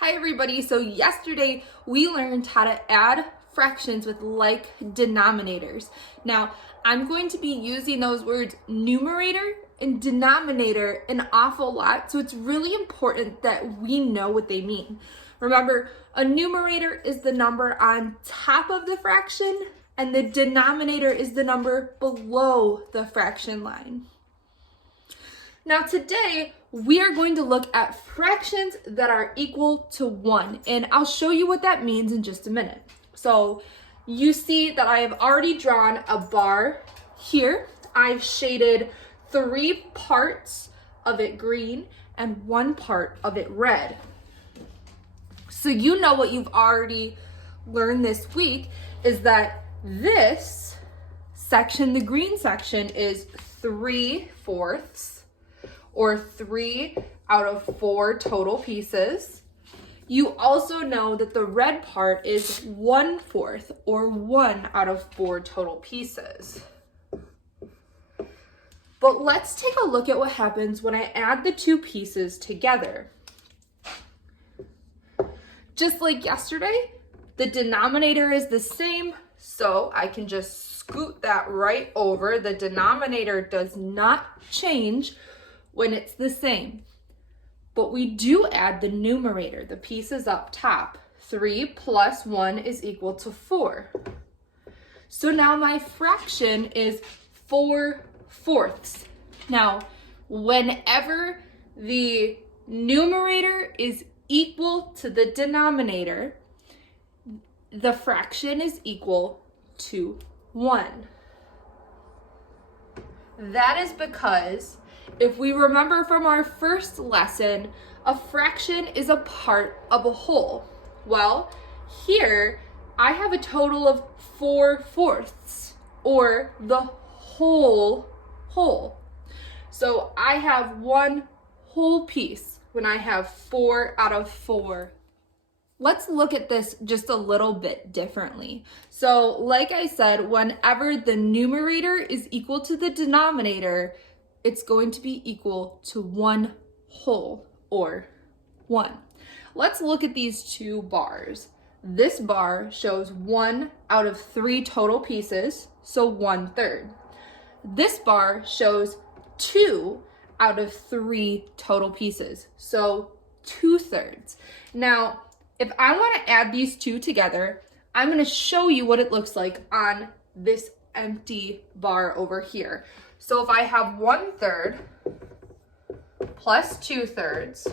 Hi everybody, so yesterday we learned how to add fractions with like denominators. Now, I'm going to be using those words numerator and denominator an awful lot, so it's really important that we know what they mean. Remember, a numerator is the number on top of the fraction, and the denominator is the number below the fraction line. Now today, we are going to look at fractions that are equal to 1, and I'll show you what that means in just a minute. So you see that I have already drawn a bar here. I've shaded 3 parts of it green and 1 part of it red. So you know what you've already learned this week is that this section, the green section, is 3/4. Or 3 out of 4 total pieces. You also know that the red part is 1/4 or 1 out of 4 total pieces. But let's take a look at what happens when I add the 2 pieces together. Just like yesterday, the denominator is the same, so I can just scoot that right over. The denominator does not change when it's the same. But we do add the numerator, the pieces up top. 3 plus 1 is equal to 4. So now my fraction is 4/4. Now, whenever the numerator is equal to the denominator, the fraction is equal to 1. That is because if we remember from our first lesson, a fraction is a part of a whole. Well, here I have a total of 4/4, or the whole. So I have 1 whole piece when I have 4 out of 4. Let's look at this just a little bit differently. So like I said, whenever the numerator is equal to the denominator, it's going to be equal to 1 whole, or 1. Let's look at these 2 bars. This bar shows 1 out of 3 total pieces, so 1/3. This bar shows 2 out of 3 total pieces, so 2/3. Now, if I want to add these 2 together, I'm going to show you what it looks like on this empty bar over here. So if I have 1/3 plus 2/3,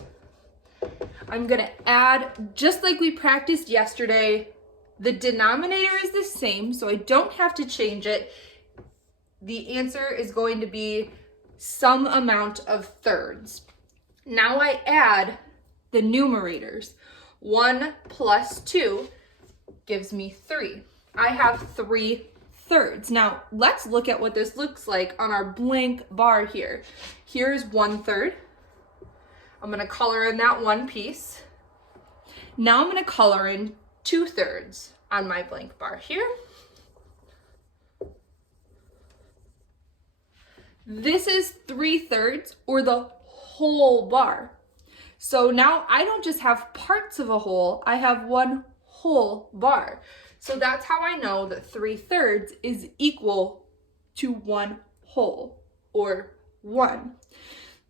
I'm going to add, just like we practiced yesterday, the denominator is the same, so I don't have to change it. The answer is going to be some amount of thirds. Now I add the numerators. 1 plus 2 gives me 3. I have 3/3. Now, let's look at what this looks like on our blank bar here. Here's 1/3. I'm going to color in that 1 piece. Now I'm going to color in 2/3 on my blank bar here. This is 3/3, or the whole bar. So now I don't just have parts of a whole, I have 1 whole bar. So that's how I know that 3/3 is equal to 1 whole, or 1.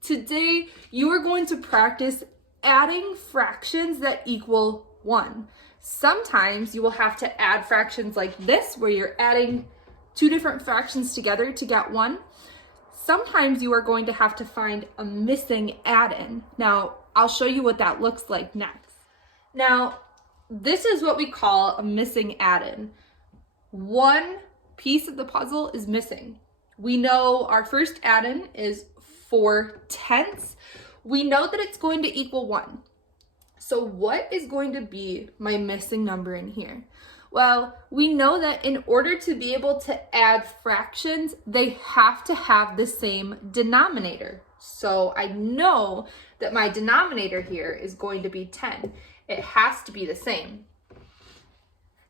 Today, you are going to practice adding fractions that equal 1. Sometimes you will have to add fractions like this, where you're adding 2 different fractions together to get 1. Sometimes you are going to have to find a missing addend. Now, I'll show you what that looks like next. Now, this is what we call a missing addend. 1 piece of the puzzle is missing. We know our first addend is 4/10. We know that it's going to equal 1. So what is going to be my missing number in here? Well, we know that in order to be able to add fractions, they have to have the same denominator. So I know that my denominator here is going to be 10. It has to be the same.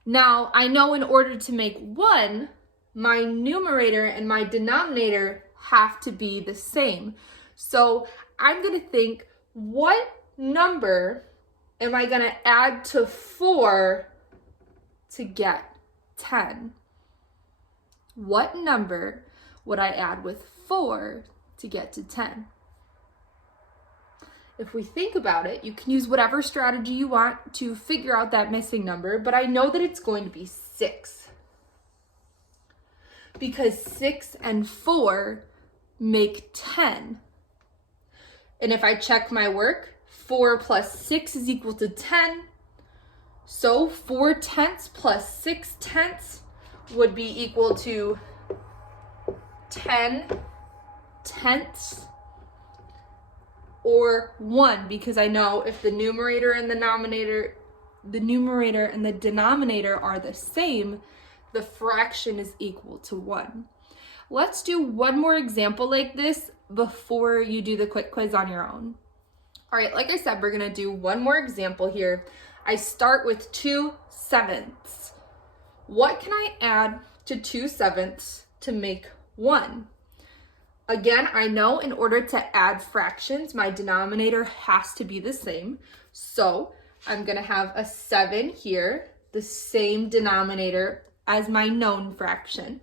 Now, I know in order to make 1, my numerator and my denominator have to be the same. So I'm going to think, what number am I gonna add to 4 to get 10? What number would I add with 4 to get to 10? If we think about it, you can use whatever strategy you want to figure out that missing number, but I know that it's going to be 6. Because 6 and 4 make 10. And if I check my work, 4 plus 6 is equal to 10. So 4/10 plus 6/10 would be equal to 10/10 or 1, because I know if the numerator and the denominator are the same, the fraction is equal to 1. Let's do one more example like this before you do the quick quiz on your own. All right, like I said, we're gonna do one more example here. I start with 2/7. What can I add to 2/7 to make 1? Again, I know in order to add fractions, my denominator has to be the same. So I'm gonna have a 7 here, the same denominator as my known fraction.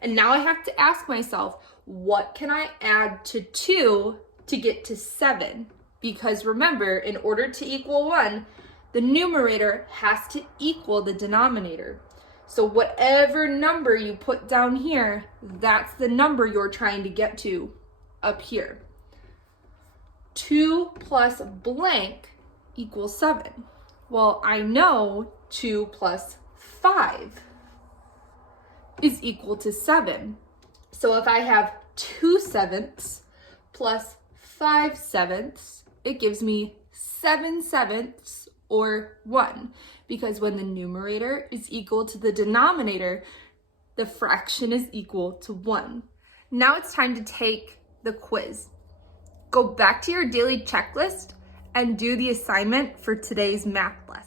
And now I have to ask myself, what can I add to 2 to get to 7? Because remember, in order to equal 1, the numerator has to equal the denominator. So whatever number you put down here, that's the number you're trying to get to up here. 2 plus blank equals 7. Well, I know 2 plus 5 is equal to 7. So if I have 2/7 plus 5/7, it gives me 7/7 or 1, because when the numerator is equal to the denominator, the fraction is equal to 1. Now it's time to take the quiz. Go back to your daily checklist and do the assignment for today's math lesson.